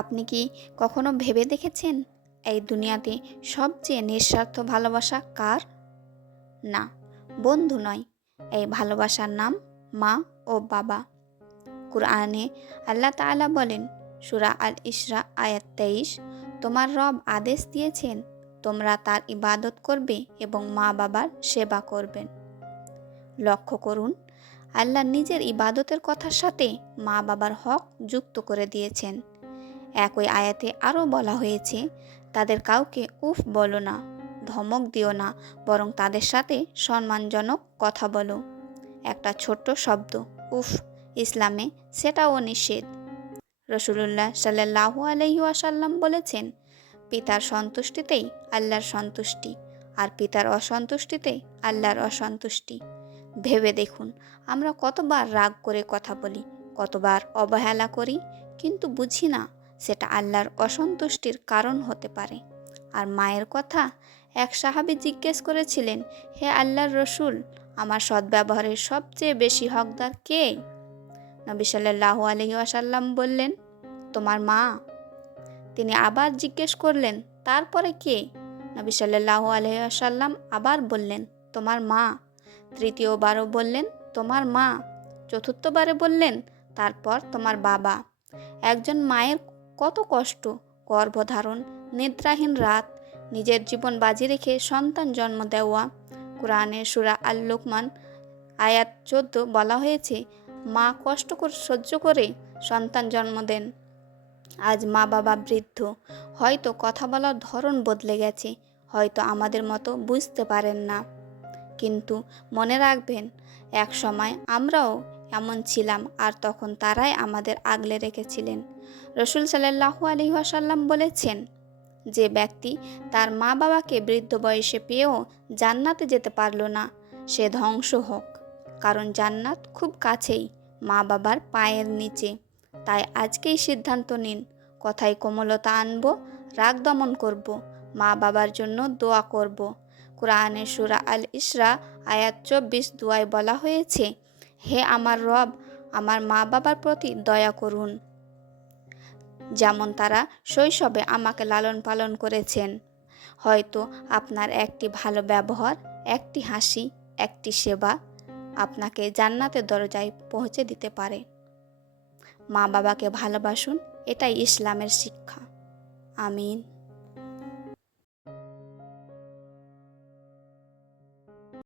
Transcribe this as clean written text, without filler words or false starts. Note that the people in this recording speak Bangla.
আপনি কি কখনো ভেবে দেখেছেন এই দুনিয়াতে সবচেয়ে নিঃস্বার্থ ভালোবাসা কার? না, বন্ধু নয়। এই ভালোবাসার নাম মা ও বাবা। কুরআনে আল্লাহ তাআলা বলেন, সূরা আল ইসরা আয়াত 23, তোমার রব আদেশ দিয়েছেন তোমরা তার ইবাদত করবে এবং মা বাবার সেবা করবেন। লক্ষ্য করুন, আল্লাহ নিজের ইবাদতের কথার সাথে মা বাবার হক যুক্ত করে দিয়েছেন। একই আয়াতে আরও বলা হয়েছে, তাদের কাউকে উফ বলো না, ধমক দিও না, বরং তাদের সাথে সম্মানজনক কথা বলো। একটা ছোট্ট শব্দ উফ, ইসলামে সেটাও নিষেধ। রাসূলুল্লাহ সাল্লাল্লাহু আলাইহি ওয়াসাল্লাম বলেছেন, পিতার সন্তুষ্টিতেই আল্লাহর সন্তুষ্টি, আর পিতার অসন্তুষ্টিতেই আল্লাহর অসন্তুষ্টি। ভেবে দেখুন, আমরা কতবার রাগ করে কথা বলি, কতবার অবহেলা করি, কিন্তু বুঝি না সেটা আল্লাহর অসন্তুষ্টির কারণ হতে পারে। আর মায়ের কথা, এক সাহাবী জিজ্ঞেস করেছিলেন, হে আল্লাহর রসুল, আমার সদ্ব্যবহারের সবচেয়ে বেশি হকদার কে? নবী সাল্লাল্লাহু আলাইহি ওয়াসাল্লাম বললেন, তোমার মা। তিনি আবার জিজ্ঞেস করলেন, তারপরে কে? নবী সাল্লাল্লাহু আলাইহি ওয়াসাল্লাম আবার বললেন, তোমার মা। তৃতীয়বারও বললেন, তোমার মা। চতুর্থবারে বললেন, তারপর তোমার বাবা। একজন মায়ের কত কষ্ট, গর্ভধারণ, নিদ্রাহীন রাত, নিজের জীবন বাজি রেখে সন্তান জন্ম দেওয়া। কোরআনের সূরা আল লুকমান আয়াত 14 বলা হয়েছে, মা কষ্ট সহ্য করে সন্তান জন্ম দেন। আজ মা বাবা বৃদ্ধ, হয়তো কথা বলার ধরন বদলে গেছে, হয়তো আমাদের মতো বুঝতে পারেন না। কিন্তু মনে রাখবেন, এক সময় আমরাও এমন ছিলাম, আর তখন তারাই আমাদের আগলে রেখেছিলেন। রাসূল সাল্লাল্লাহু আলাইহি ওয়াসাল্লাম বলেছেন, যে ব্যক্তি তার মা বাবাকে বৃদ্ধ বয়সে পেয়েও জান্নাতে যেতে পারল না, সে ধ্বংস হোক। কারণ জান্নাত খুব কাছেই, মা বাবার পায়ের নিচে। তাই আজকেই সিদ্ধান্ত নিন, কথায় কোমলতা আনব, রাগ দমন করব, মা বাবার জন্য দোয়া করব। কোরআনের সূরা আল ইসরা আয়াত 24 দুয়ায় বলা হয়েছে, হে আমার রব, আমার মা বাবার প্রতি দয়া করুন, যেমন তারা শৈশবে আমাকে লালন পালন করেছেন। হয়তো আপনার একটি ভালো ব্যবহার, একটি হাসি, একটি সেবা আপনাকে জান্নাতের দরজায় পৌঁছে দিতে পারে। মা বাবাকে ভালোবাসুন, এটাই ইসলামের শিক্ষা। আমিন।